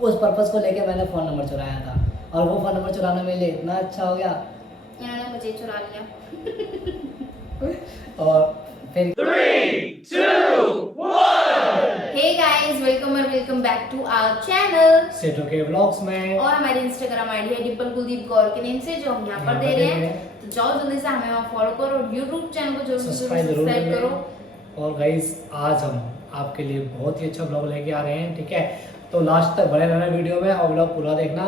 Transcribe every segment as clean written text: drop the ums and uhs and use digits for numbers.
उस पर्पस को लेके मैंने फ़ोन नंबर चुराया था और वो फ़ोन नंबर चुराना मेरे लिए इतना अच्छा हो गया। इन्होंने मुझे चुरा लिया। और फिर 3, 2, 1. Hey guys, welcome back to our channel सेठों के व्लॉग्स में और हमारी इंस्टाग्राम आईडी है डिम्पल कुलदीप गौर के नेम से, जो हम यहाँ पर दे रहे हैं। तो जाओ जल्दी से हमें वहाँ फॉलो करो और यूट्यूब चैनल को जरूर सब्सक्राइब करो। और गाइस आज हम आपके लिए बहुत ही अच्छा ब्लॉग लेके आ रहे हैं, ठीक है? तो लास्ट तक बने रहना वीडियो में और ब्लॉग पूरा देखना।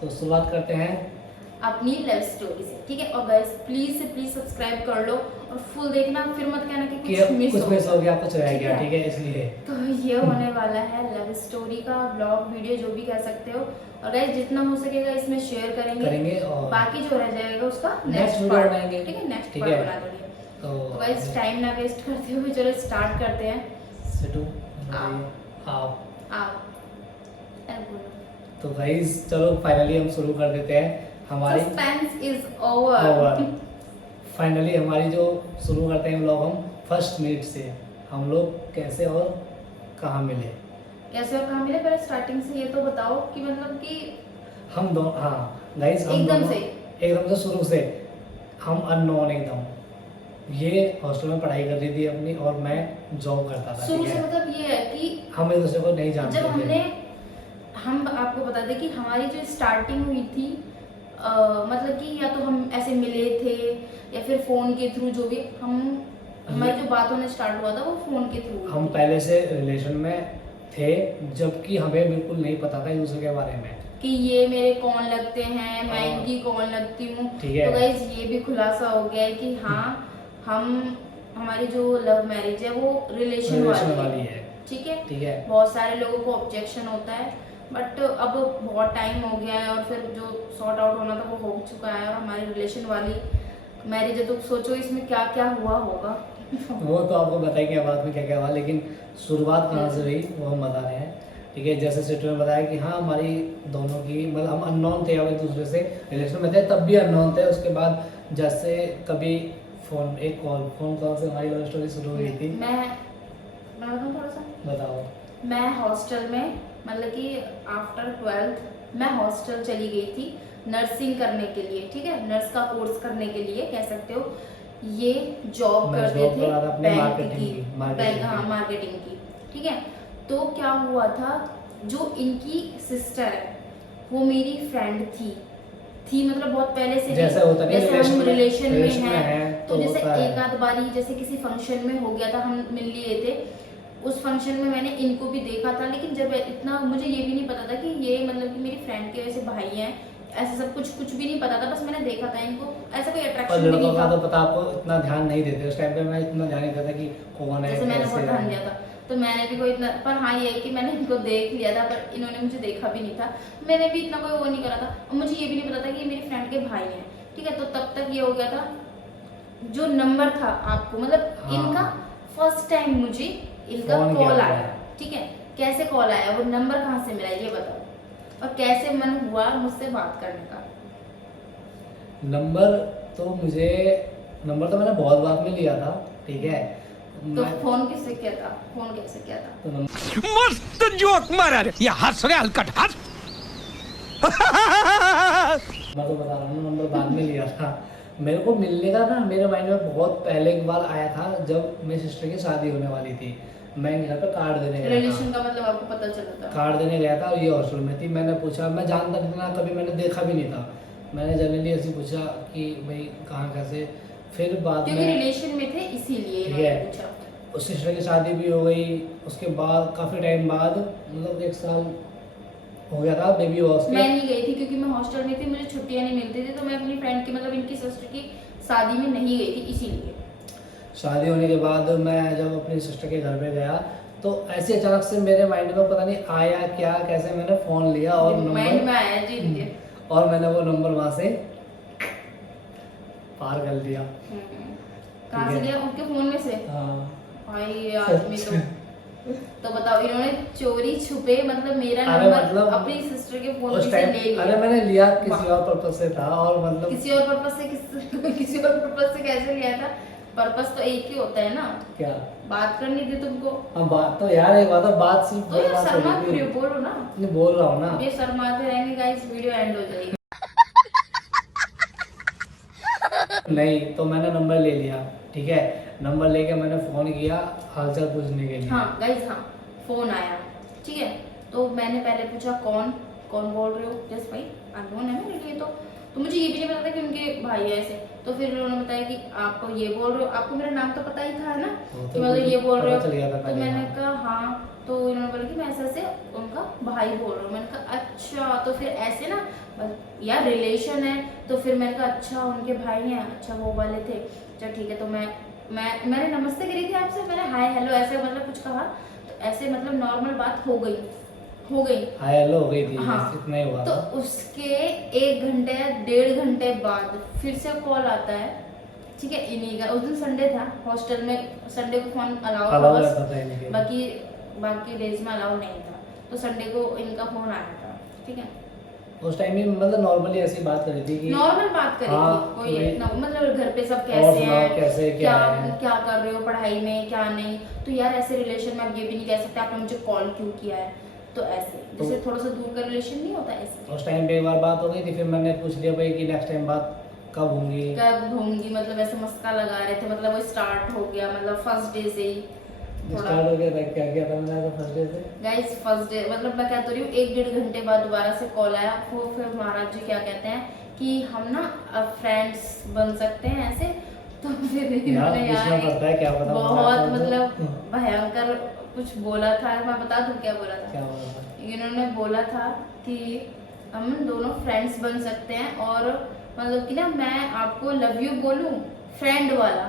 तो शुरुआत करते हैं अपनी लव स्टोरी से, ठीक है? और गाइस प्लीज से प्लीज सब्सक्राइब कर लो और फुल देखना, फिर मत कहना कि कुछ मिस हो गया, कुछ रह गया, ठीक है? इसलिए तो ये होने वाला है लव स्टोरी का ब्लॉग वीडियो, जो भी कह सकते हो। और गाइस जितना हो सकेगा इसमें शेयर करेंगे और बाकी जो रह जाएगा उसका नेक्स्ट वीडियो पार्ट बनाएंगे, ठीक है? नेक्स्ट ठीक पार्ट है? बना देंगे। तो गाइस टाइम ना वेस्ट करते हुए चलो स्टार्ट करते हैं। सेठू आप तो गाइस चलो फाइनली हम शुरू कर देते हैं हमारी सस्पेंस इज ओवर। फाइनली हमारी जो शुरू करते हैं व्लॉग हम फर्स्ट मीट से। हम लोग कैसे और कहाँ मिले, कैसे और कहाँ मिले? पहले स्टार्टिंग से ये तो बताओ कि मतलब कि हम दो। हाँ गाइस हम एकदम से शुरू से हम अननोन एकदम। ये हॉस्टल में पढ़ाई कर रही थी अपनी और मैं जॉब करता था। शुरू से मतलब ये है कि हम एक दूसरे को नहीं जानते जब हम आपको बता दें कि हमारी जो स्टार्टिंग हुई थी मतलब कि या तो हम ऐसे मिले थे या फिर फोन के थ्रू, जो भी हमारी जो बात होने स्टार्ट हुआ था वो फोन के थ्रू। हम पहले से रिलेशन में थे, जबकि हमें बिल्कुल नहीं पता था एक दूसरे के बारे में कि ये मेरे कौन लगते हैं, मैं इनकी कौन लगती हूँ। तो गाइस ये भी खुलासा हो गया है कि हाँ हमारी जो लव मैरिज है वो रिलेशन वाली है, ठीक है? बहुत सारे लोगों को ऑब्जेक्शन होता है, बट अब बहुत टाइम हो गया है और फिर जो सॉर्ट आउट होना था वो हो चुका है और हमारी रिलेशन वाली मैरिज है। तो सोचो इसमें क्या क्या हुआ होगा। वो तो आपको बताएंगे बाद में क्या क्या हुआ, लेकिन शुरुआत कहाँ से हुई वो हम बता रहे हैं, ठीक है? जैसे सेठू ने बताया कि हाँ हमारी दोनों की मतलब हम अननोन थे, एक दूसरे से रिलेशन में थे, तब भी अननोन थे। उसके बाद जैसे कभी फोन कॉल से हमारी लव स्टोरी शुरू हुई थी। मैं बताऊँ थोड़ा सा? बताओ। मैं हॉस्टल में मतलब कि आफ्टर 12th मैं हॉस्टल चली गई थी नर्सिंग करने के लिए, ठीक है? नर्स का कोर्स करने के लिए कह सकते हो। ये जॉब करते थे बैंक की, हाँ मार्केटिंग की, ठीक है? तो क्या हुआ था, जो इनकी सिस्टर है वो मेरी फ्रेंड थी मतलब बहुत पहले से। जैसे होता नहीं, जैसे हम रिलेशन में हैं तो जैसे एक आध बारी जैसे किसी फंक्शन में हो गया था, हम मिल लिए थे। उस फंक्शन में मैंने इनको भी देखा था, लेकिन जब इतना मुझे ये भी नहीं पता था कि ये मतलब कि मेरी फ्रेंड के वैसे भाई हैं, ऐसा सब कुछ भी नहीं पता था। बस मैंने देखा था इनको, ऐसा कोई अट्रैक्शन भी नहीं था। तो पता आपको इतना ध्यान नहीं देते उस टाइम पे, मैं इतना ध्यान नहीं देता कि कौन है, जैसे मैंने बहुत ध्यान दिया था तो मैंने भी कोई इतना, पर हाँ ये है कि मैंने इनको देख लिया था पर इन्होंने मुझे देखा भी नहीं था। मैंने भी इतना कोई वो नहीं करा था और मुझे ये भी नहीं पता था कि ये मेरी फ्रेंड के भाई हैं, ठीक है? तो तब तक ये हो गया था। जो नंबर था आपको मतलब इनका फर्स्ट टाइम मुझे इनका कॉल आया, ठीक है? कैसे कॉल आया, वो नंबर कहाँ से मिला ये बताओ, और कैसे मन हुआ मुझसे बात करने का? नंबर तो मैंने बहुत बार में लिया था, ठीक है? तो फोन किससे किया था, फोन कैसे किया था? तो मस्त जोक मारा रे, ये हंस रहे हलकट हंस। मैं तो बता रहा हूँ नंबर बाद में लिया था। मेरे को मिलने का ना मेरे माइंड में बहुत पहले एक बार आया था, जब मेरी सिस्टर की शादी होने वाली थी। मैं घर पे कार्ड देने गया था। रिलेशन का मतलब आपको पता चला था? कार्ड देने गया था और ये हॉस्टल में थी। मैंने पूछा, मैं जानता नहीं था, कभी मैंने देखा भी नहीं था। मैंने जनरली ऐसे पूछा कि भाई कहाँ कैसे, फिर बाद में रिलेशन में थे इसीलिए पूछा। उस सिस्टर की शादी भी हो गई। उसके बाद काफ़ी टाइम बाद मतलब 1 साल हो गया था, बेबी हुआ उसके। मैं नहीं गई थी क्योंकि मैं हॉस्टल में थी, मुझे छुट्टियां नहीं मिलती थी, तो मैं अपनी फ्रेंड की मतलब इनकी सिस्टर की शादी में नहीं गई थी, इसीलिए। शादी होने के बाद मैं जब अपनी सिस्टर के घर पे गया तो ऐसे अचानक से मेरे माइंड में पता नहीं आया क्या, कैसे मैंने फ़ोन लिया और माइंड में आया जी और मैंने वो नंबर वहाँ से पार कर दिया। कहाँ से लिया? उनके फ़ोन में से? हाँ भाई आदमी तो बताओ, इन्होंने चोरी छुपे मतलब मेरा नंबर अपनी सिस्टर के फोन में से ले लिया। अरे मैंने लिया किसी और पर्पस से था, और मतलब किसी और पर्पस से कैसे लिया था? पर्पस तो एक ही होता है ना, क्या? बात करनी थी तुमको। हम बात तो यार एक बात है, बात सिर्फ तो यार बात शर्मा करी क्यों, थी। बोलो ना। नहीं बोल रहा हूँ ना। ये शर्माते रहेंगे गाइस, वीडियो एंड हो जाएगी। नहीं तो मैंने नंबर ले लिया, ठीक है, नंबर लेके मैंने फोन किया हालचाल पूछने के लिए। हाँ गाइस, हाँ फोन आया, ठीक है। तो मैंने पहले पूछा कौन कौन बोल रहे हो, जैसे भाई अननोन है मेरे लिए, तो मुझे ये भी नहीं पता था कि उनके भाई है ऐसे। तो फिर उन्होंने बताया कि आप ये बोल रहे हो, आपको मेरा नाम तो पता ही था ना, वो कि तो मतलब ये बोल रहे हो। पता चल गया था तो पहले, मैंने हाँ। कहा हाँ, तो इन्होंने बोला कि मैं ऐसे ऐसे उनका भाई बोल रहा हूँ। मैंने कहा अच्छा, तो फिर ऐसे ना बस यार रिलेशन है। तो फिर मैंने कहा अच्छा उनके भाई हैं, अच्छा वो वाले थे, अच्छा ठीक है। तो मैंने नमस्ते करी थी आपसे, मैंने हाय हेलो ऐसे मतलब कुछ कहा, तो ऐसे मतलब नॉर्मल बात हो गई। हाय हेलो हो गई थी, हाँ। बस इतना ही हुआ तो था। उसके 1 घंटे या 1.5 घंटे बाद फिर से कॉल आता है, ठीक है, इन्हीं का। उस दिन संडे था, हॉस्टल में संडे को फोन अलाउ था अलाउ बस, रहता था इनके। बाकी डेज में अलाउ नहीं था। तो संडे को इनका फोन आया था, ठीक है। उस टाइम में मतलब नॉर्मली ऐसी बात करी थी कि नॉर्मल बात करी हाँ, थी, कोई कि मतलब घर पे सब और कैसे सुनाओ, हैं, कैसे क्या है? क्या कर रहे हो पढ़ाई में, क्या नहीं। तो यार ऐसे रिलेशन में आप ये भी नहीं कह सकते आपने मुझे कॉल क्यों किया है। तो ऐसे जैसे थोड़ा सा दूर का रिलेशन नहीं होता ऐसे। उस टाइम पे एक बार बात हो गई थी, फिर मैंने पूछ लिया भाई कि नेक्स्ट टाइम बात कब होंगी। कब होंगी, मतलब ऐसे मस्का लगा रहे थे, मतलब वो स्टार्ट हो गया, मतलब फर्स्ट डे से ही थोड़ा। स्टार्ट हो गया था, क्या किया था मैंने फर्स्ट डे से? गाइस फर्स्ट डे मतलब मैं क्या तो रही हूँ, 1-1.5 घंटे बाद दोबारा से कॉल आया। वो फिर महाराज जी क्या कहते हैं कि हम ना अब फ्रेंड्स बन सकते हैं ऐसे। तो फिर इन्होंने पूछना यार पड़ता है, क्या पता बहुत तो- मतलब भयंकर कुछ बोला था। मैं बता दूं क्या बोला था? क्या बोला था? इन्होंने बोला था कि हम दोनों फ्रेंड्स बन सकते हैं, और मतलब कि ना मैं आपको लव यू बोलूं फ्रेंड वाला,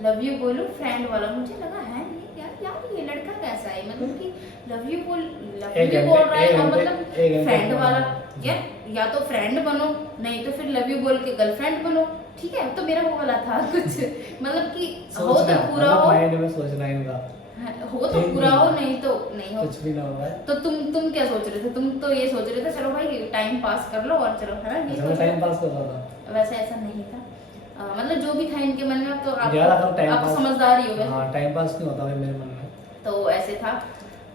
लव यू बोलूं फ्रेंड वाला। मुझे लगा है नहीं यार ये लड़का कैसा है, मतलब कि लव यू बोल रहा है और मतलब फ्रेंड वाला। या तो फ्रेंड बनो, नहीं तो फिर लव यू बोल के गर्लफ्रेंड बनो, ठीक है। तो मेरा वो वाला था कुछ मतलब कि हो तो पूरा हो, माइंड में सोचना है इनका, हो तो पूरा हो, नहीं तो नहीं हो। कुछ भी ना होगा। तो तुम क्या सोच रहे थे? तुम तो ये सोच रहे थे चलो भाई टाइम पास कर लो और चलो, है ना, ये सोच टाइम पास कर रहा था। वैसे ऐसा नहीं था। मतलब जो भी था इनके मन में, तो यार अगर टाइम आप पास, समझदार ही हो वैसे। हाँ टाइम पास नहीं होता भाई मेरे मन में। तो ऐसे था।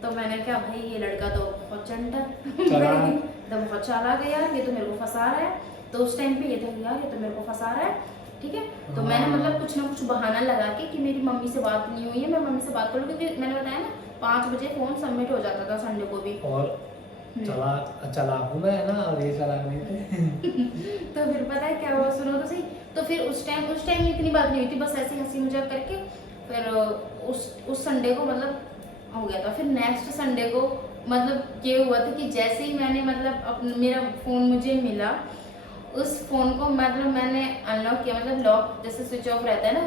तो मैंने कहा भाई ये लड़का तो बहुत चंटा चालाक। तो बहुत चालाक है यार, ये तो मेरे को फंसा रहा है। तो उस टाइम पे ये था कि यार ये तो मेरे को फंसा रहा है, ठीक है। तो मैंने हाँ। मतलब कुछ ना कुछ बहाना लगा के कि मेरी मम्मी से बात नहीं हुई है, मैं मम्मी से बात करूँ, क्योंकि मैंने बताया ना 5 बजे फोन सबमिट हो जाता था संडे को भी। और चालाक हूँ मैं, है ना, और ये चालाक नहीं थे। तो फिर पता है क्या हुआ, सुनो तो सही। तो फिर उस टाइम इतनी बात नहीं हुई थी, बस ऐसे हंसी मजाक करके फिर उस संडे को मतलब हो गया था। फिर नेक्स्ट संडे को मतलब ये हुआ था कि जैसे ही मैंने मतलब मेरा फ़ोन मुझे मिला, उस फ़ोन को मतलब मैंने अनलॉक किया, मतलब लॉक जैसे स्विच ऑफ रहता है ना,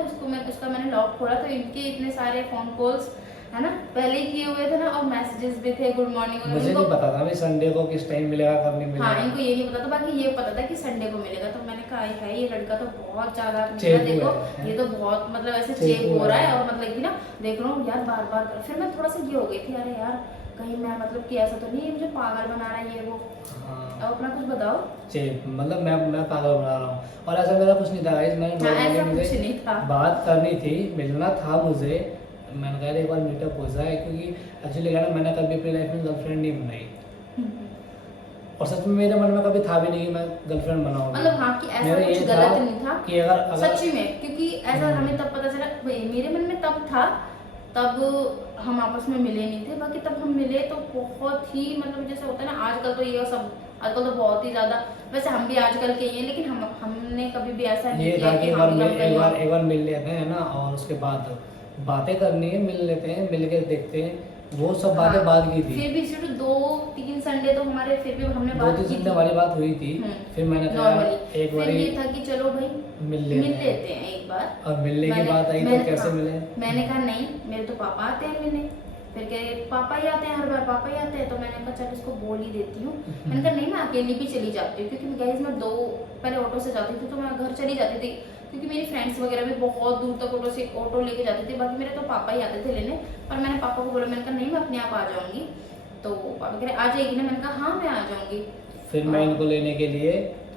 उसका मैंने लॉक खोला। तो इनके इतने सारे फ़ोन कॉल्स है ना पहले ही किए हुए थे ना, और मैसेजेस भी थे गुड मॉर्निंग। मुझे नहीं पता था भाई संडे को किस टाइम मिलेगा, कब नहीं मिलेगा। हाँ, इनको ये नहीं पता था, बाकी ये पता था कि संडे को मिलेगा। तो मैंने कहा है ये लड़का तो बहुत ज़्यादा चेप देखो, हुआ है। ये तो बहुत मतलब ऐसे चेप चेप हो हुआ रहा है, है। और मतलब कि ना देख रहा हूँ यार बार बार। फिर मैं थोड़ा सा ये हो गई थी, अरे यार कहीं मैं मतलब कि ऐसा तो नहीं है मुझे पागल बना रहा है ये वो। हाँ। अब अपना कुछ बताओ। चेप मतलब मैं पागल बना रहा हूँ, और ऐसा मेरा कुछ नहीं था गाइस। मैंने हाँ, normally ऐसा कुछ मुझे नहीं था। बात करनी थी, मिलना था मुझे। मैंने कहा एक बार मीटअप हो जाए, क्योंकि एक्चुअली क्या ना, मैंने कभी अपनी लाइफ में गर्लफ्रेंड नहीं बनाई, और सच में मेरे मन में कभी था भी नहीं कि मैं गर्लफ्रेंड बनाऊंगा। मतलब हाँ कि ऐसा मेरा कुछ ये गलत नहीं था कि अगर सच्ची में, क्योंकि ऐसा हमें तब पता चला, मेरे मन में तब था, तब हम आपस में मिले नहीं थे। बाकी तब हम मिले तो बहुत ही मतलब जैसे होता है ना, आजकल तो ये सब आजकल तो बहुत ही ज़्यादा, वैसे हम भी आजकल के ही हैं, लेकिन हमने कभी भी ऐसा नहीं ये किया था कि हम कहीं एक बार मिल लेते हैं ना, और उसके बाद बातें करनी है, मिल लेते हैं, मिल के देखते हैं, वो सब बातें हाँ, बाद की थी। फिर भी सिर्फ 2-3 संडे तो हमारे फिर भी हमने बात 2-3 की संडे थी हमारी बात हुई थी। फिर मैंने कहा नॉर्मली। एक फिर बार ये था कि चलो भाई मिल मिल लेते लेते हैं एक बार। और मिलने की बात आई तो कैसे मिले? मैंने कहा नहीं, मेरे तो पापा आते हैं मिलने। फिर कह रहे पापा ही आते हैं, हर बार पापा ही आते हैं। तो मैंने कहा चल इसको बोल ही देती हूँ। मैंने कहा नहीं मैं अकेली भी चली जाती हूँ, क्योंकि गाइस मैं पहले ऑटो से जाती थी, तो मैं घर चली जाती थी, क्योंकि मेरी फ्रेंड्स वगैरह भी बहुत दूर तक ऑटो लेके जाती थी। बाकी मेरे तो पापा ही आते थे लेने, पर मैंने पापा को बोला, मैंने कहा नहीं मैं अपने आप आ जाऊँगी। तो पापा कह रहे आ जाएगी ना? मैंने कहा हाँ मैं आ जाऊँगी। फिर मैं इनको लेने के लिए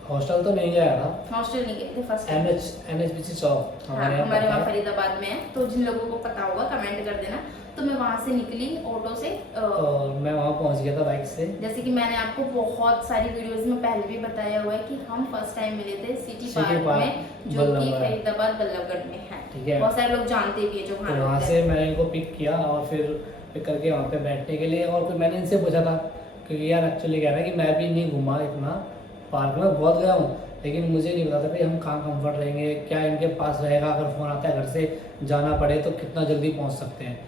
हॉस्टल तो नहीं गया था, हॉस्टल नहीं गए थे फर्स्ट टाइम। NHBC चौक हाँ, हमारे यहाँ हमारे पड़ता वहाँ है। फरीदाबाद में है, तो जिन लोगों को पता होगा कमेंट कर देना। तो मैं वहाँ से निकली ऑटो से और मैं वहाँ पहुँच गया था बाइक से। जैसे कि मैंने आपको बहुत सारी वीडियोस में पहले भी बताया हुआ है कि हम फर्स्ट टाइम मिले थे सिटी पार्क में, जो कि बल्लभगढ़। फरीदाबाद बल्लभगढ़ में है। ठीक है। बहुत सारे लोग जानते भी है जो तो वहाँ वहाँ रहते से हैं। मैंने इनको पिक किया और फिर पिक करके वहाँ पे बैठने के लिए, और फिर मैंने इनसे पूछा था क्योंकि यार एक्चुअली क्या है ना कि मैं भी नहीं घूमा इतना, पार्क में बहुत गया हूँ लेकिन मुझे नहीं पता था कि हम कहाँ कंफर्ट रहेंगे, क्या इनके पास रहेगा, अगर फ़ोन आता है घर से जाना पड़े तो कितना जल्दी पहुँच सकते हैं।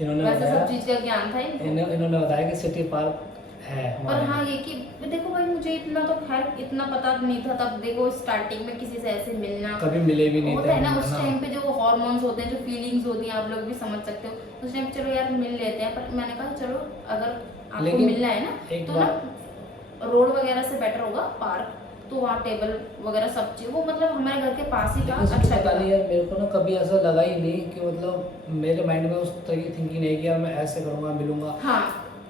इन्होंने वैसे बताया, सब चीज़ का ज्ञान था इनको। इन्होंने बताया कि सिटी पार्क है और हमारे हाँ यहाँ। ये कि देखो भाई मुझे इतना तो खैर इतना पता नहीं था तब। देखो स्टार्टिंग में किसी से ऐसे मिलना कभी मिले भी नहीं होता है ना, है उस ना। टाइम पे जो हार्मोन्स होते हैं, जो फीलिंग्स होती हैं, आप लोग भी समझ सकते हो। उस टाइम चलो यार मिल लेते हैं, पर मैंने कहा चलो अगर आपको लेकिन मिलना है ना एक तो ना रोड वगैरह से बेटर होगा पार्क, तो वहाँ टेबल वगैरह सब चीज़ वो मतलब हमारे घर के पास ही था। लेकिन अच्छा पता था। नहीं यार, मेरे को ना कभी ऐसा लगा ही नहीं कि मतलब मेरे माइंड में उस तरह की थिंकिंग नहीं कि यार मैं ऐसे करूँगा मिलूंगा। हाँ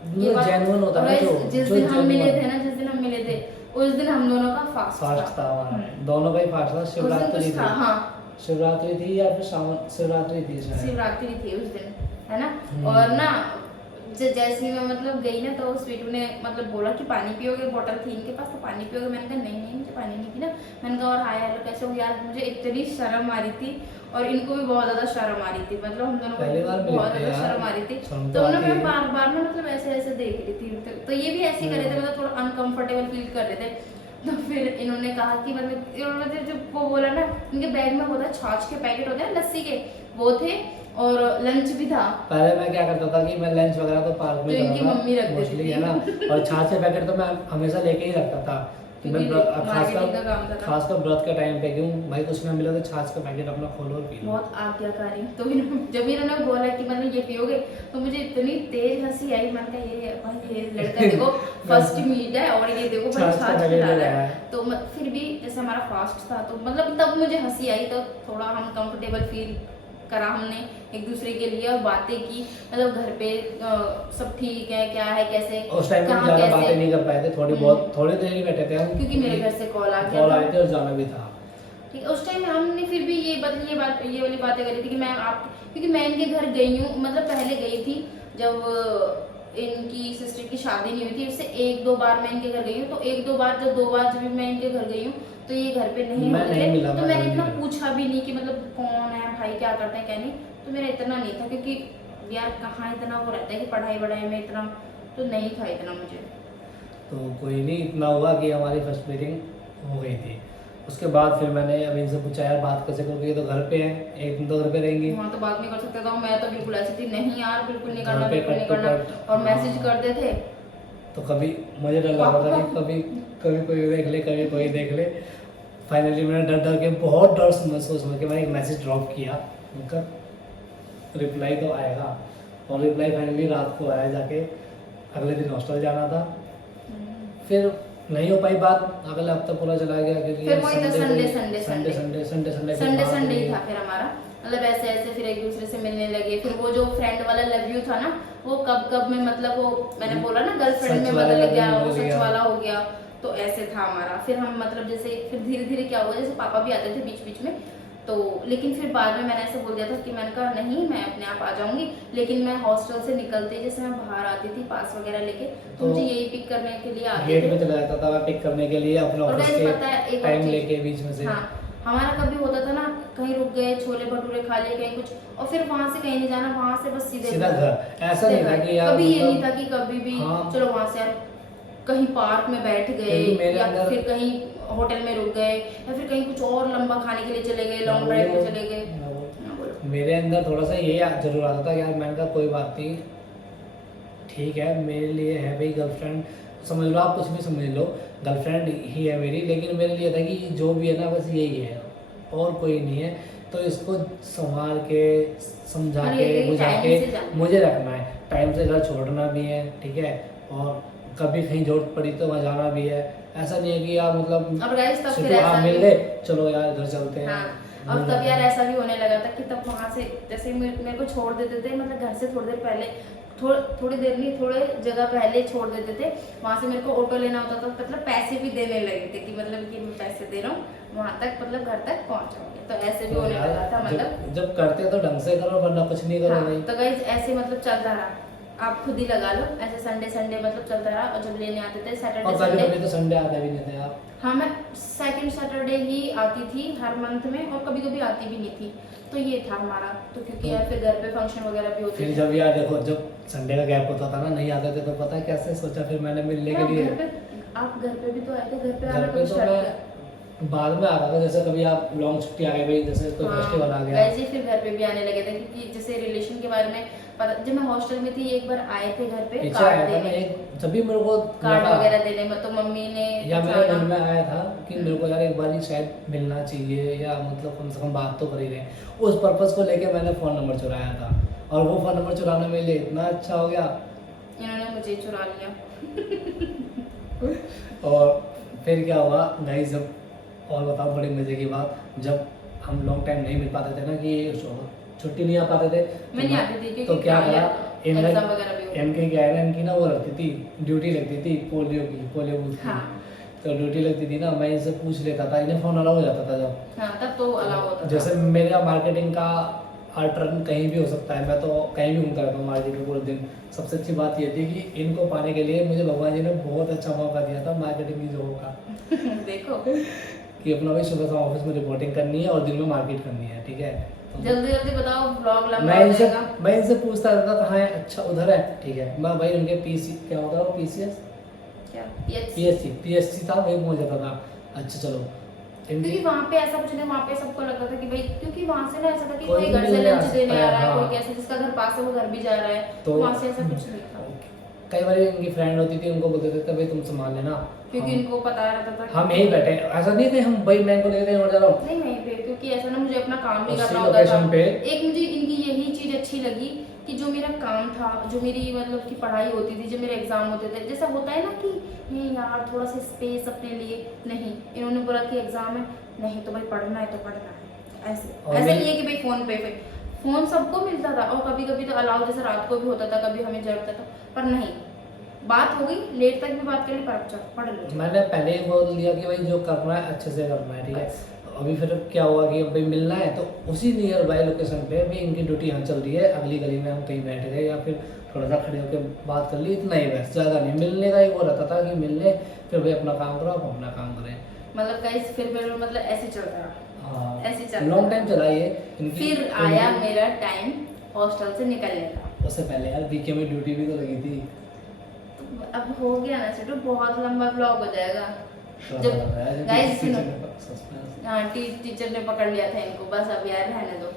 मतलब जेन्युइन होता है ना जो जिस जो दिन हम मिले genuine थे ना, जिस दिन हम मिले थे उस दिन हम दोनों का फास्ट फास्ट था हमारा, हम्म। दोनों का ही फास्ट था। उस दिन शिवरात्रि कुछ थी, था, हाँ शिवरात्रि थी या फिर सावन शिवरात्रि थी शायद। शिवरात्रि थी उस दिन, है ना। हम्म। और ना जैसे ही मैं मतलब गई ना तो स्वीटू ने मतलब बोला कि पानी पियोगे, बोतल थी इनके पास तो पानी पियोगे। मैंने कहा नहीं मुझे पानी नहीं पीना। मैंने कहा और हाय हेलो कैसे हो यार। मुझे इतनी शर्म आ रही थी और इनको भी बहुत ज़्यादा शर्म आ रही थी, मतलब हम दोनों पहली को बार बहुत मिले थे ज़्यादा यार, शर्म आ रही थी। शर्म तो तो ना आती मैं है। बार बार ना मतलब ऐसे ऐसे देख रही थी, तो ये भी ऐसे ही कर रहे थे, मतलब थोड़ा अनकंफर्टेबल फील कर रहे थे। तो फिर इन्होंने कहा कि मतलब इन्होंने जब वो बोला ना, इनके बैग में होता है छाछ के पैकेट होते हैं लस्सी के, वो थे और लंच भी था। पहले मैं क्या करता था कि मैं लंच वगैरह तो पार्क में तो इनकी जाता था मम्मी रख देती मोस्टली, थी। है ना। और छाछ के पैकेट तो मैं हमेशा लेके ही रखता था कि मैं क्योंकि मार्केटिंग का काम था ना। खासकर व्रत के टाइम पे क्यों भाई कुछ ना मिला तो छाछ का पैकेट अपना खोलो और पी लो। बहुत आज्ञाकारी। तो जब इन्होंने बोला कि मतलब ये पियोगे तो मुझे इतनी तेज हंसी आई। मैंने कहा ये भाई ये लड़का देखो फर्स्ट मीट है और ये देखो भाई छाछ का छाछ पैकेट खिला ले रहा आया है। है। तो फिर भी जैसे हमारा फास्ट था तो मतलब तब मुझे हंसी आई, तो थोड़ा हम कंफर्टेबल फील करा हमने एक दूसरे के लिए और बातें की, मतलब घर पे सब ठीक है क्या है कैसे उस टाइम में कहाँ ज्यादा कैसे? बातें नहीं कर पाए थे, थोड़ी बहुत थोड़ी देर ही बैठे थे हम क्योंकि मेरे घर से कॉल आ गया कॉल था। आई थी और जाना भी था। ठीक है, उस टाइम हमने फिर भी ये वाली बातें करी थी कि मैं आप, क्योंकि मैं इनके घर गई हूँ, मतलब पहले गई थी जब इनकी सिस्टर की शादी नहीं हुई थी, उससे एक दो बार मैं इनके घर गई हूँ। तो एक दो बार जब मैं इनके घर गई हूँ तो ये घर पे नहीं मैं होते नहीं थे, मिला, तो मैं मैंने नहीं इतना मिला। पूछा भी नहीं कि मतलब कौन है भाई क्या करते हैं क्या नहीं। तो मेरा इतना नहीं था क्योंकि यार कहाँ इतना वो रहता है कि पढ़ाई वढ़ाई में इतना तो नहीं था इतना मुझे। तो कोई नहीं, इतना हुआ कि हमारी फर्स्ट मीटिंग हो गई थी। उसके बाद फिर मैंने अब इनसे पूछा यार बात कैसे करोगे, ये तो घर पे हैं, एक दिन तो घर पे रहेंगी। वहाँ तो बात नहीं कर सकते था। मैं तो बिल्कुल ऐसी थी, नहीं यार बिल्कुल नहीं घर करना, पे बिल्कुल नहीं कट टू करना। कट, और मैसेज हाँ। करते थे तो कभी मुझे डर लगा था कि कभी कभी कोई देख ले, कभी कोई देख ले। फाइनली मैंने डर डर के बहुत डर सोच के मैंने एक मैसेज ड्रॉप किया, उनका रिप्लाई तो आएगा। और रिप्लाई फाइनली रात को आया जाके, अगले दिन हॉस्टल जाना था। फिर नहीं हो पाई बात, अगले हफ्ता पूरा चला गया क्योंकि फिर वही था संडे संडे ही था फिर हमारा, मतलब ऐसे ऐसे फिर एक दूसरे से मिलने लगे। फिर वो जो फ्रेंड वाला लव यू था ना, वो कब कब में मतलब वो मैंने बोला ना गर्लफ्रेंड में सच वाला बदल love you गया, वो बदल सच गया। वाला हो गया। तो ऐसे था हमारा। फिर हम मतलब जैसे फिर धीरे धीरे क्या हुआ, जैसे पापा भी आते थे बीच बीच में, तो लेकिन फिर बाद में मैंने ऐसे बोल दिया था कि मैंने कहा नहीं मैं अपने आप आ जाऊंगी। लेकिन मैं हॉस्टल से निकलते जैसे मैं बाहर आती थी पास वगैरह लेके, तो मुझे यही पिक करने के लिए आते गेट थे। में चला जाता था मैं पिक करने के लिए अपने और ऑफिस guys, पता है के एक और टाइम चीज़। लेके बीच में से। हाँ, हमारा कभी होता था ना कहीं रुक गए, छोले भटूरे खा लिए कहीं कुछ, और फिर वहां से कहीं नहीं जाना, वहां से बस सीधे सीधा घर। ऐसा नहीं था कि यार कभी ये नहीं मतलब- था कि कभी भी हाँ। चलो वहां से यार कहीं पार्क में बैठ गए क्योंकि मेरे या अंदर- फिर कहीं होटल में रुक गए या फिर कहीं कुछ और लंबा खाने के लिए चले गए, लॉन्ग ड्राइव पे चले गए। हाँ, बोलो। मेरे अंदर थोड़ा सा ये जरूर आता था कि यार मैंने कहा कोई बात नहीं, ठीक है मेरे लिए है भाई गर्लफ्रेंड, समझ लो आप कुछ भी समझ लो, गर्लफ्रेंड ही है मेरी। लेकिन मेरे लिए था कि जो भी है ना बस यही है और कोई नहीं है। तो इसको संभाल के समझा अरे, के ये बुझा time के से जाना। मुझे रखना है, टाइम से घर छोड़ना भी है, ठीक है। और कभी कहीं जरूरत पड़ी तो वहाँ जाना भी है। ऐसा नहीं है कि यार मतलब अब गाइस तब फिर सिर्फ आप ऐसा मिल भी- गए चलो यार घर चलते हैं। हाँ, और तब यार ऐसा भी होने लगा था कि तब वहाँ से जैसे मेरे को छोड़ देते थे, मतलब घर से थोड़ी देर पहले थोड़ी देर नहीं, थोड़े जगह पहले छोड़ देते थे। वहाँ से मेरे को ऑटो लेना होता था, मतलब पैसे भी देने लगे थे कि मतलब कि मैं पैसे दे रहा हूँ, वहाँ तक मतलब घर तक पहुँचाऊंगी। तो ऐसे भी तो होने यार, लगा था मतलब। जब करते तो ढंग से करो वरना कुछ नहीं करो हाँ, भाई। तो गाइस ऐसे मतलब चलता रहा, आप खुद ही लगा लो, ऐसे संडे मतलब चलता रहा। और जब लेने आते थे और सैटरडे कभी संडे, कभी तो संडे आता भी नहीं था यार। हाँ मैं सेकंड सैटरडे ही आती थी हर मंथ में, और कभी कभी आती भी नहीं थी। तो ये था हमारा, तो क्योंकि यार फिर घर पे फंक्शन वगैरह भी होते फिर थे। जब यार देखो, जब संडे का गैप होता था ना, नहीं आते थे, तो पता है कैसे सोचा फिर मैंने मिलने के आप लिए। घर पे, आप घर पे भी तो आए थे, घर पे घर आना पे कब तो स्टार्ट मैं किया? बाद में आता था, जैसे कभी आप लॉन्ग छुट्टी आ गई भाई, जैसे कोई फेस्टिवल आ गया। वैसे ही फिर घर पे भी आने लगे थे, क्योंकि जैसे रिलेशन के बारे में पता, जब मैं हॉस्टल में थी एक बार आए थे घर पे पीछे कार्ड आया था ना देने, एक, जब भी मेरे को कार्ड लगा, वगैरह देने में, तो मम्मी ने या मेरे बताया- मन में आया था कि मेरे को यार एक बार ही शायद मिलना चाहिए, या मतलब कम से कम बात तो कर ही रहे हैं। उस पर्पस को लेके मैंने फ़ोन नंबर चुराया था, और वो फ़ोन नंबर चुराना मेरे लिए इतना अच्छा हो गया। इन्होंने मुझे ही चुरा लिया। और फिर क्या हुआ गाइस, जब, और बताओ बड़ी मज़े की बात, जब हम लॉन्ग टाइम नहीं मिल पाते थे ना, कि छुट्टी नहीं आ पाते थे, मैं नहीं आती थी, क्योंकि तो क्या करा, एग्जाम वगैरह भी होते इनके क्या है ना, इनकी ना वो रखती थी, ड्यूटी लगती थी पोलियो बूथ की। हाँ तो ड्यूटी लगती थी ना, मैं इनसे पूछ लेता था, इन्हें फ़ोन अलाउ हो जाता था जब। हाँ, तब तो अलाउ होता था। जैसे मेरा मार्केटिंग का हर टर्न कहीं भी हो सकता है, मैं तो कहीं भी घूमता रहता हूँ मार्केट में पूरे दिन। सबसे अच्छी बात ये थी कि इनको पाने के लिए मुझे भगवान जी ने बहुत अच्छा मौका दिया था मार्केटिंग की जॉब का। देखो कि अपना भाई सुबह शाम ऑफिस में रिपोर्टिंग करनी है और दिन में मार्केट करनी है, ठीक है। तो जल्दी जल्दी बताओ, ब्लॉग लंबा मैं हो इनसे जाएगा। मैं इनसे पूछता रहता कहाँ है, अच्छा उधर है, ठीक है। मैं भाई उनके पीसी क्या होता है, पीसीएस क्या पीएससी था, वही पहुँच जाता था। अच्छा चलो, क्योंकि वहाँ पे ऐसा कुछ नहीं, वहाँ पे सबको लगता था कि भाई, क्योंकि वहाँ से ना ऐसा था कि कोई कोई भी घर से मिलने आ लंच देने सकता आ है, रहा है, हाँ। कोई कैसे जिसका घर पास है वो घर भी जा रहा है, तो तो वहाँ से ऐसा कुछ नहीं था। कई बार इनकी फ्रेंड होती थी, उनको बोलते थे भाई तुम संभाल लेना, क्योंकि इनको पता रहता था हम यहीं बैठे हैं। ऐसा नहीं थे हम भाई मैं इनको लेके कहीं और जा रहा हूँ। नहीं वहीं पे, क्योंकि ऐसा ना मुझे अपना काम भी उसी करना होता था। लोकेशन पे एक मुझे इनकी यही चीज अच्छी लगी कि जो मेरा काम था, जो मेरी मतलब की पढ़ाई होती थी, जो मेरे एग्जाम होते थे, जैसा होता है ना कि ये यार थोड़ा सा स्पेस अपने लिए, नहीं इन्होंने बोला कि एग्जाम है, नहीं तो भाई पढ़ना है तो पढ़ना है। ऐसे और ऐसा मैं- नहीं है कि भाई फोन पे फोन सबको मिलता था, और कभी कभी तो अलाउ जैसे रात को भी होता था, कभी हमें जरूरत था, पर नहीं, बात हो गई लेट तक भी बात कर ली, पढ़ लो। मैंने पहले ही बोल दिया कि भाई जो करना है अच्छे से करना है, ठीक है। अभी फिर क्या हुआ कि भाई मिलना है तो उसी नियर बाय लोकेशन पे भी इनकी ड्यूटी यहाँ चल रही है, अगली गली में हम कहीं बैठ गए या फिर थोड़ा सा खड़े होकर बात कर ली, इतना ही बस, ज़्यादा नहीं। मिलने का ही वो रहता था कि मिलने, फिर भाई अपना काम करो, आप अपना काम करें। मतलब गाइस फिर मेरा मतलब ऐसे चल रहा, हाँ, ऐसे चल रहा। लॉन्ग टाइम चला ये फिर आया मेरा टाइम हॉस्टल से निकलने का। उससे पहले यार बीके में ड्यूटी भी तो लगी थी। तो अब हो गया ना सेटो, बहुत लंबा ब्लॉग हो जाएगा। जब गाइस सुनो, हाँ टीचर ने पकड़ लिया था इनको, बस अब यार रहने दो।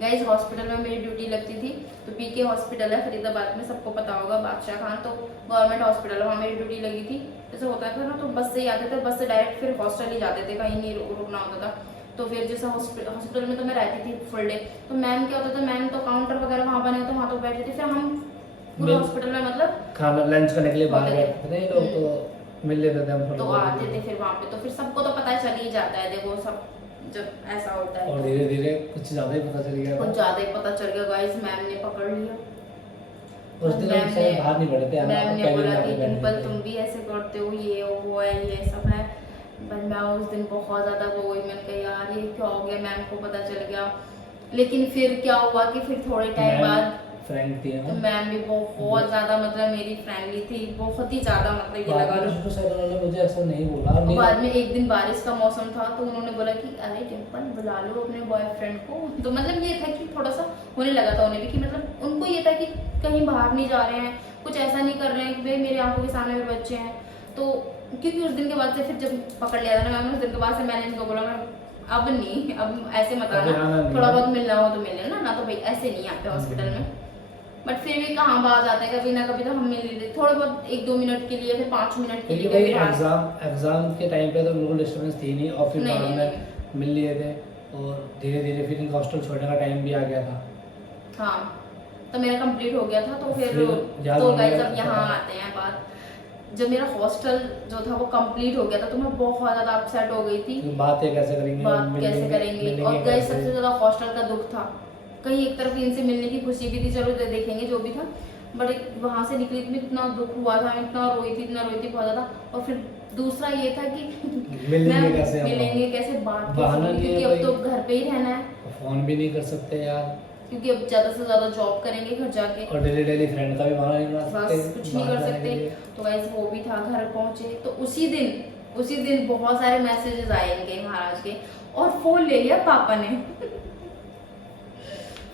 गाइस हॉस्पिटल में मेरी ड्यूटी लगती थी, तो पीके हॉस्पिटल है फरीदाबाद में, सबको पता होगा, बादशाह खान, तो गवर्नमेंट हॉस्पिटल है, वहाँ मेरी ड्यूटी लगी थी। जैसे होता था ना, तो बस से ही आते थे, बस से डायरेक्ट फिर हॉस्टल ही जाते थे, कहीं नहीं रुकना होता था। तो फिर जैसे हॉस्पिटल में तो मैं रहती थी फुल डे, तो मैम क्या होता था, मैम तो काउंटर वगैरह वहाँ बने होते, वहाँ तो बैठे थे, फिर हम पूरे हॉस्पिटल में मतलब खाना लंच करने के लिए बाहर होते थे। बैठते थे लोग, तो मिल लेते थे हम थोड़ा तो बहुत। आते थे फिर वहाँ पे, तो फिर सबको तो पता चल ही जाता है, देखो सब जब ऐसा होता है और तो। धीरे धीरे कुछ ज़्यादा ही पता चल गया कुछ था। ज्यादा ही पता चल गया गाइस, मैम ने पकड़ लिया। उस दिन हम शायद बाहर नहीं पड़े थे, मैम ने बोला कि बैठे डिम्पल थे। तुम भी ऐसे करते हो, ये हो वो है, ये सब है। पर मैं उस दिन बहुत ज़्यादा वो हुई, मैंने कहा यार ये क्या हो गया, मैम को पता चल गया। लेकिन फिर क्या हुआ कि फिर थोड़े टाइम बाद फ्रेंड थी तो हम। मैम भी बहुत ज़्यादा मतलब मेरी फ्रेंडली थी, बहुत ही ज़्यादा, मतलब ये लगा लो। तो शायद उन्होंने मुझे ऐसा नहीं बोला, और और नहीं बाद में एक दिन बारिश का मौसम था, तो उन्होंने बोला कि अरे डिम्पल बुला लो अपने बॉयफ्रेंड को। तो मतलब ये था कि थोड़ा सा होने लगा था उन्हें भी, कि मतलब उनको ये था कि कहीं बाहर नहीं जा रहे हैं, कुछ ऐसा नहीं कर रहे हैं कि भाई मेरे आंखों के सामने मेरे बच्चे हैं। तो क्योंकि उस दिन के बाद से फिर जब पकड़ लिया था ना मैम, उस दिन के बाद से मैंने इनको बोला मैं अब नहीं, अब ऐसे मत अभी आना आना, नहीं। थोड़ा बहुत मिलना हो तो मिलना ना, तो भाई ऐसे नहीं आते हॉस्पिटल में। बट फिर भी कहाँ बाहर जाते हैं, कभी ना कभी तो हम मिल लेते थोड़ा बहुत, 1-2 मिनट के लिए, फिर 5 मिनट के क्योंकि लिए। भाई कभी बाहर- एग्जाम के टाइम पे तो बिल्कुल डिस्टर्बेंस थी नहीं, और फिर नहीं, बाद नहीं, में मिल लिए थे, और धीरे धीरे फिर इनका हॉस्टल छोड़ने का टाइम भी आ गया था। हाँ तो मेरा कंप्लीट हो गया था, तो फिर याद तो होने गाइस लगा अब था। यहाँ आते हैं बात। जब मेरा हॉस्टल जो था वो कंप्लीट हो गया था, तो मैं बहुत ज़्यादा अपसेट हो गई थी, फिर बातें कैसे करेंगे, बात कैसे करेंगे। और गाइस सबसे ज़्यादा हॉस्टल का दुख था, कहीं एक तरफ इनसे मिलने की खुशी भी थी, चलो देखेंगे जो भी था, बट वहाँ से निकली थी, इतना दुख हुआ था, मैं इतना रोई थी बहुत ज़्यादा। और फिर दूसरा ये था कि मिलेंगे कैसे हम? मिलेंगे कैसे, बात बहाना कैसे, नहीं है क्योंकि अब तो कोई। घर पे ही रहना है, फोन भी नहीं कर सकते यार, क्योंकि अब ज़्यादा से ज़्यादा जॉब करेंगे घर जाके, और डेली फ्रेंड का भी बहाना नहीं बना सकते, बस कुछ नहीं बाहर कर जाने के सकते। लिए। तो गाइस वो भी था, घर पहुंचे तो उसी दिन बहुत सारे मैसेजेस आए इनके महाराज के, और फोन ले लिया पापा ने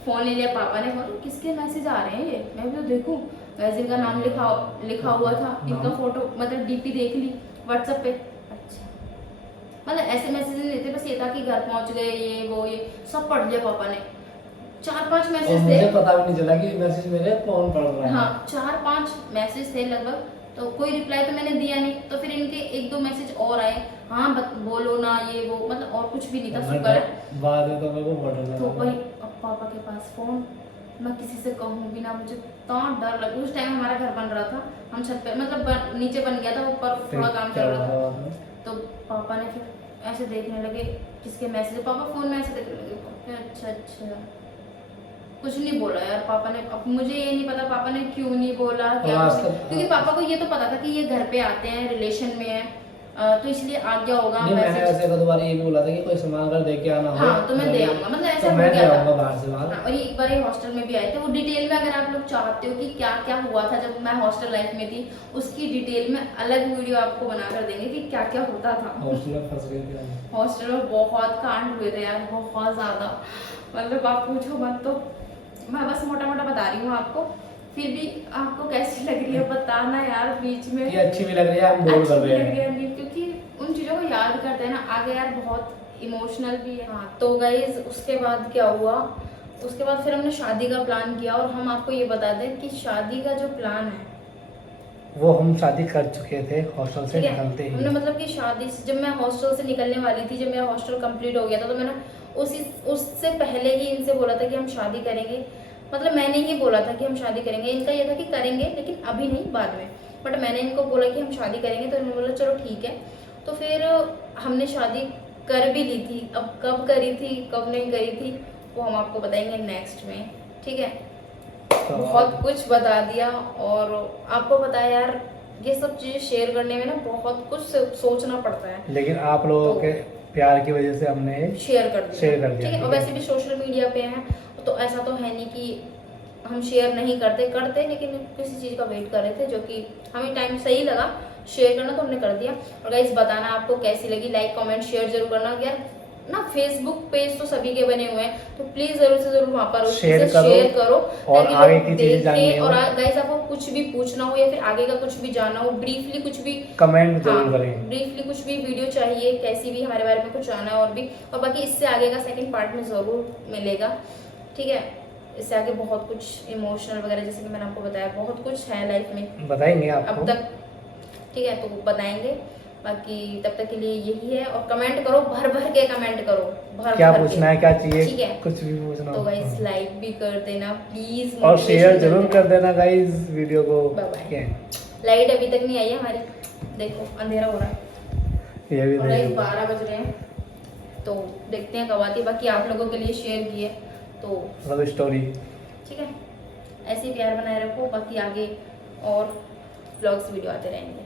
फोन ले लिया पापा ने। बोलो किसके मैसेज आ रहे हैं ये, मैं भी तो देखूं। वैसे इनका नाम लिखा हुआ था, इनका फोटो मतलब डीपी देख ली व्हाट्सएप पे। अच्छा, मतलब ऐसे मैसेज नहीं थे, बस ये था कि घर पहुंच गए, ये वो ये सब पढ़ लिया पापा ने। 4-5 और मैसेज मुझे थे। पता भी नहीं चला कि मैसेज मेरे कौन पढ़ रहा है। हाँ 4-5 मैसेज थे लगभग, तो कोई रिप्लाई तो मैंने दिया नहीं। तो फिर इनके 1-2 मैसेज और आए, हाँ बोलो ना ये वो, मतलब और कुछ भी नहीं था। शुक्र है बाद में तो मेरे को पढ़ना तो था। वही, अब पापा के पास फोन, मैं किसी से कहूँ भी ना, मुझे इतना डर लगा। उस टाइम हमारा घर बन रहा था, हम छत पे मतलब नीचे बन गया था, ऊपर थोड़ा काम चल रहा था। तो पापा ने फिर ऐसे देखने लगे किसके मैसेज, पापा फोन में ऐसे देखने लगे। अच्छा कुछ नहीं बोला यार पापा ने। अब मुझे ये नहीं पता पापा ने क्यों नहीं बोला, क्या आज तक- क्योंकि पापा को ये तो पता था कि ये घर पे आते हैं, रिलेशन में है, तो इसलिए आ गया होगा नहीं, मैंने मैसेज। वैसे दोबारा ये भी बोला था कि कोई सामान अगर दे के आना हो हाँ तो मैं दे आऊंगा, मतलब ऐसा तो हो मैं दे गया था। आऊंगा बाहर से बाहर। हाँ, और एक बार हॉस्टल में भी आए थे, वो डिटेल में अगर आप लोग चाहते हो कि क्या क्या हुआ था जब मैं हॉस्टल लाइफ में थी, उसकी डिटेल में अलग वीडियो आपको बना कर देंगे कि क्या क्या होता था। हॉस्टल में फंस गए थे हम। हॉस्टल में बहुत कांड हुए थे यार, बहुत ज़्यादा, मतलब आप पूछो मत। तो मैं बस मोटा मोटा बता रही हूँ आपको, फिर भी आपको कैसी लग रही है बताना यार बीच में। ये अच्छी भी लग रही है, हम बोल कर रहे हैं। नहीं, क्योंकि उन चीज़ों को याद करते हैं ना, आगे यार बहुत इमोशनल भी है। हाँ तो गाइज उसके बाद क्या हुआ, उसके बाद फिर हमने शादी का प्लान किया। और हम आपको ये बता दें कि शादी का जो प्लान है वो हम शादी कर चुके थे हॉस्टल से ठीक है, निकलते हमने ही। मतलब कि शादी जब मैं हॉस्टल से निकलने वाली थी, जब मेरा हॉस्टल कंप्लीट हो गया था, तो मैंने उससे पहले ही इनसे बोला था कि हम शादी करेंगे। मतलब मैंने ही बोला था कि हम शादी करेंगे, इनका ये था कि करेंगे लेकिन अभी नहीं, बाद में। बट मैंने इनको बोला कि हम शादी करेंगे, तो इन्होंने बोला चलो ठीक है। तो फिर हमने शादी कर भी ली थी। अब कब करी थी कब नहीं करी थी वो हम आपको बताएंगे नेक्स्ट में, ठीक है। तो बहुत कुछ बता दिया, और आपको पता है यार ये सब चीज़ें शेयर करने में ना बहुत कुछ सोचना पड़ता है, लेकिन आप लोगों तो- के प्यार की वजह से हमने शेयर कर दिया, शेयर कर दिया, ठीक है। और ठीक है। वैसे भी सोशल मीडिया पे हैं, तो ऐसा तो है नहीं कि हम शेयर नहीं करते, लेकिन किसी चीज़ का वेट कर रहे थे जो कि हमें टाइम सही लगा शेयर करना, तो हमने कर दिया। और गाइस बताना आपको कैसी लगी, लाइक कमेंट शेयर जरूर करना। यार ना फेसबुक पेज तो सभी के बने हुए हैं, तो प्लीज जरूर से जरूर वहाँ पर शेयर शेयर करो और ताकि आगे लोग की चीजें जाननी देखें। हो। और गाइस आपको कुछ भी पूछना हो या फिर आगे का कुछ भी जानना हो, ब्रीफली कुछ भी कमेंट जरूर करें। ब्रीफली कुछ भी वीडियो चाहिए, कैसी भी हमारे बारे में कुछ जानना है और भी। और बाकी इससे आगे का सेकंड पार्ट में ज़रूर मिलेगा, ठीक है। इससे आगे बहुत कुछ इमोशनल वगैरह, जैसे कि मैंने आपको बताया, बहुत कुछ है लाइफ में बताएंगे अब आपको तक, ठीक है, तो बताएंगे। बाकी तब तक के लिए यही है, और कमेंट करो, भर भर के कमेंट करो, भर क्या भर पूछना के। है, क्या चाहिए, ठीक है। कुछ भी पूछना तो हो। गाइस लाइक भी कर देना प्लीज, और शेयर जरूर कर देना गाइस वीडियो को, Bye bye. ठीक है। लाइट अभी तक नहीं आई है हमारी, देखो अंधेरा हो रहा है, ये भी और गाइस देख 12 बज रहे हैं, तो देखते हैं कब आती है। बाकी आप लोगों के लिए शेयर किए तो लव स्टोरी। ठीक है, ऐसे ही प्यार बनाए रखो। बाकी आगे और ब्लॉग्स वीडियो आते रहेंगे।